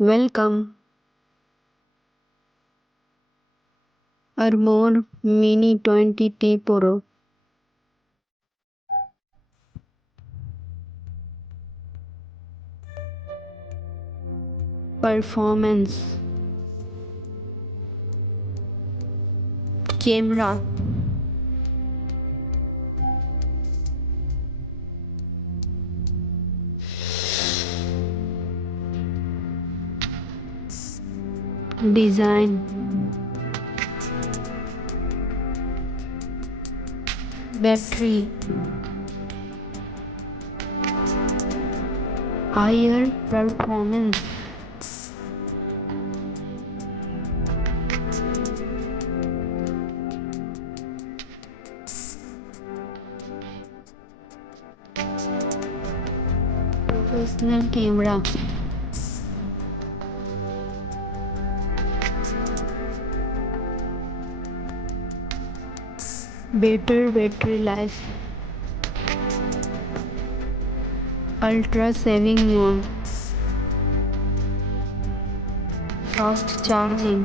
Welcome, Armor Mini 20T Pro. Performance Camera Design Battery Higher Performance Professional Camera Better Battery Life Ultra Saving Mode Fast Charging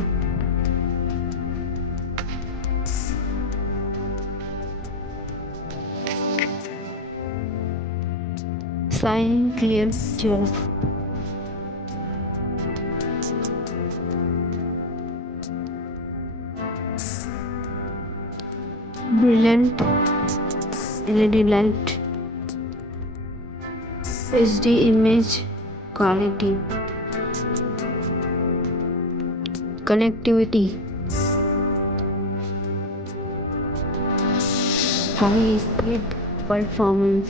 Shine Clear Picture Brilliant LED light HD image quality Connectivity High speed performance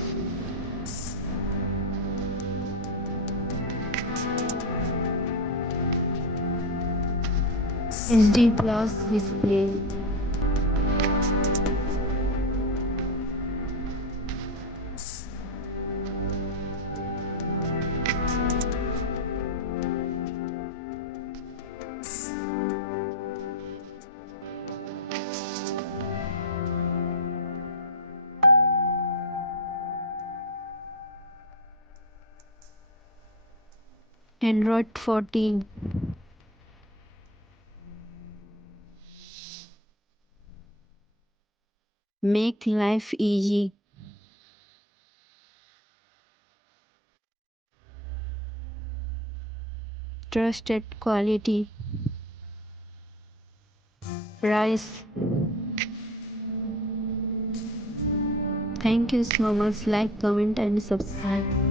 HD plus display Android 14 Make life easy Trusted quality Price Thank you so much. Like, comment and subscribe.